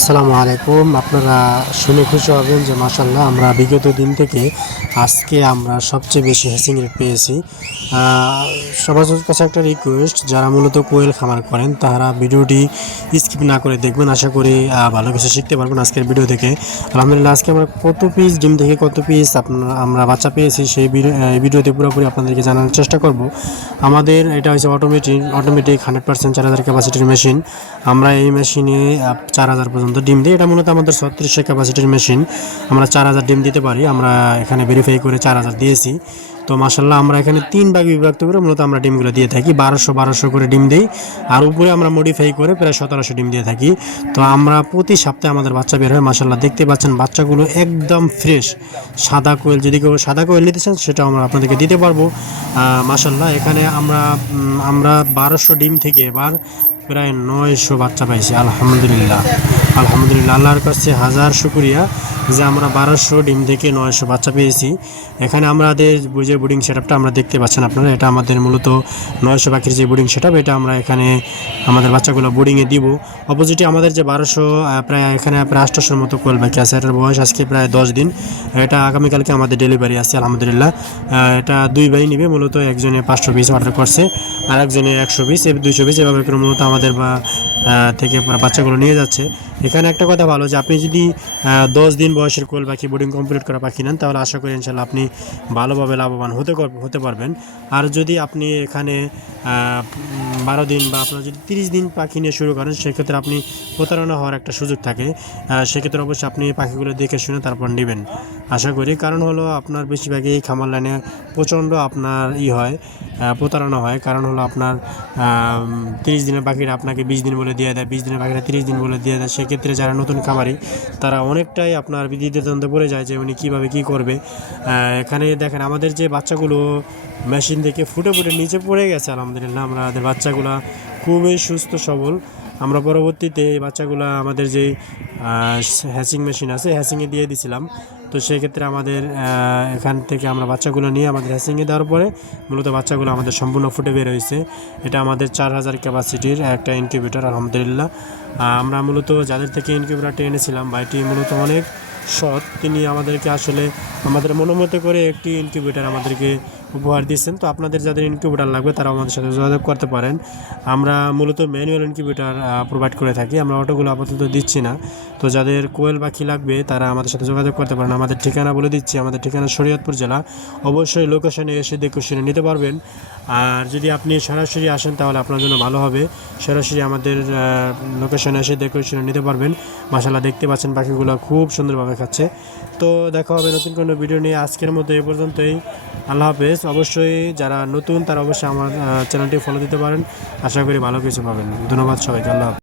আসসালামু আলাইকুম। আপনারা শুনে খুশি হবেন যে মাশাআল্লাহ আমরা বিগত দিন থেকে আজকে আমরা সবচেয়ে বেশি হ্যাচিং রেট পেয়েছি। সবার কাছে একটা রিকোয়েস্ট, যারা মূলত কোয়েল খামার করেন তারা ভিডিওটি স্কিপ না করে দেখবেন। আশা করি ভালো কিছু শিখতে পারবেন আজকের ভিডিও থেকে। আলহামদুলিল্লাহ, আজকে আমরা কত পিস ডিম থেকে কত পিস আমরা বাচ্চা পেয়েছি সেই ভিডিওতে পুরোপুরি আপনাদেরকে জানানোর চেষ্টা করব। আমাদের এটা হচ্ছে অটোমেটিক 100% 4000 ক্যাপাসিটির মেশিন। আমরা এই মেশিনে 4000 পর্যন্ত ডিম দিই। এটা মূলত আমাদের 3600 ক্যাপাসিটির মেশিন। আমরা 4000 ডিম দিতে পারি। আমরা এখানে ভেরিফাই করে 4000 দিয়েছি। তো মাশাআল্লাহ আমরা এখানে 3 ভাগ বিভক্ত করে মূলত আমরা ডিমগুলো দিয়ে থাকি। 1200 করে ডিম দিই, আর উপরে আমরা মডিফাই করে প্রায় 1700 ডিম দিয়ে থাকি। তো আমরা প্রতি সপ্তাহে আমাদের বাচ্চা বের হয়। মাশাআল্লাহ দেখতে পাচ্ছেন বাচ্চাগুলো একদম ফ্রেশ। সাদা কোয়েল, যদি কেউ সাদা কোয়েল নিতে চান সেটাও আমরা আপনাদেরকে দিতে পারবো। মাশাআল্লাহ এখানে আমরা 1200 ডিম থেকে এবার প্রায় 900 বাচ্চা পাইছি। আলহামদুলিল্লাহ, আল্লাহর কাছে হাজার শুকরিয়া যে আমরা 1200 ডিম থেকে 900 বাচ্চা পেয়েছি। এখানে আমাদের যে বোর্ডিং সেটআপটা আমরা দেখতে পাচ্ছেন আপনারা, এটা আমাদের মূলত 900 পাখির যে বোর্ডিং সেটআপ, এটা আমরা এখানে আমাদের বাচ্চাগুলো বোর্ডিংয়ে দিব। অপোজিটে আমাদের যে 1200 প্রায় এখানে প্রায় 800-এর মতো কোয়েল পাখি আছে। এটার বয়স আজকে প্রায় 10 দিন। এটা আগামীকালকে আমাদের ডেলিভারি আছে আলহামদুলিল্লাহ। এটা 2 ভাই নিবে। মূলত একজনে 500 পিস অর্ডার করছে, আর একজনে 100 পিস, 200 পিস, এভাবে করে মূলত আমাদের থেকে বাচ্চাগুলো নিয়ে যাচ্ছে। এখানে একটা কথা ভালো যে আপনি যদি 10 দিন বয়সের কোয়েল পাখি বোর্ডিং কমপ্লিট করা পাখি নেন, তাহলে আশা করি ইনশাল্লাহ আপনি ভালোভাবে লাভবান হতে পারবেন। আর যদি আপনি এখানে 12 দিন বা আপনার যদি 30 দিন পাখি নিয়ে শুরু করেন, সেক্ষেত্রে আপনি প্রতারণা হওয়ার একটা সুযোগ থাকে। সেক্ষেত্রে অবশ্যই আপনি পাখিগুলো দেখে শুনে তারপর নেবেন আশা করি। কারণ হলো আপনার বেশিরভাগই খামার লাইনে প্রচণ্ড আপনার হয়, প্রতারণা হয়। কারণ হলো আপনার 30 দিনের পাখিটা আপনাকে 20 দিন বলে দিয়ে দেয়, 20 দিনের পাখিটা 30 দিন বলে দিয়ে দেয়। সেক্ষেত্রে যারা নতুন খামারি তারা অনেকটাই আপনার দ্বিধাদ্বন্দ্বে পড়ে যায় যে উনি কীভাবে কী করবে। এখানে দেখেন আমাদের যে বাচ্চাগুলো মেশিন থেকে ফুটে নিচে পড়ে গেছে। আলহামদুলিল্লাহ আমাদের বাচ্চাগুলো খুবই সুস্থ সবল। আমরা পরবর্তীতে এই বাচ্চাগুলো আমাদের যে হ্যাচিং মেশিন আছে হ্যাচিংয়ে দিয়ে দিছিলাম। তো সেক্ষেত্রে আমাদের এখান থেকে আমরা বাচ্চাগুলো নিয়ে আমাদের হ্যাচিংয়ে দেওয়ার পরে মূলত বাচ্চাগুলো আমাদের সম্পূর্ণ ফুটে বের হয়েছে। এটা আমাদের 4000 ক্যাপাসিটির একটা ইনকিউবেটর আলহামদুলিল্লাহ। আমরা মূলত যাদের থেকে ইনকিউবেটরটা এনেছিলাম, ভাইটি মূলত অনেক সৎ। তিনি আমাদেরকে আসলে আমাদের মনোমতো করে একটি ইনকিউবেটর আমাদেরকে উপহার দিচ্ছেন। তো আপনাদের যাদের ইনকিউবেটর লাগবে তারা আমাদের সাথে যোগাযোগ করতে পারেন। আমরা মূলত ম্যানুয়াল ইনকিউবেটর প্রোভাইড করে থাকি, আমরা অটোগুলো আপাতত দিচ্ছি না। তো যাদের কোয়েল পাখি লাগবে তারা আমাদের সাথে যোগাযোগ করতে পারেন। আমাদের ঠিকানা বলে দিচ্ছি, আমাদের ঠিকানা শরীয়তপুর জেলা। অবশ্যই লোকেশনে এসে দেখে শুনে নিতে পারবেন। আর যদি আপনি সরাসরি আসেন তাহলে আপনার জন্য ভালো হবে। সরাসরি আমাদের লোকেশনে এসে দেখে শুনে নিতে পারবেন। মাশাআল্লাহ দেখতে পাচ্ছেন পাখিগুলো খুব সুন্দরভাবে খাচ্ছে। তো দেখা হবে নতুন কোনো ভিডিও নিয়ে। আজকের মতো এই পর্যন্তই। আল্লাহ হাফেজ। অবশ্যই যারা নতুন তারা অবশ্যই আমার চ্যানেলটি ফলো দিতে পারেন। আশা করি ভালো কিছু পাবেন। ধন্যবাদ সবাইকে। আল্লাহ হাফেজ।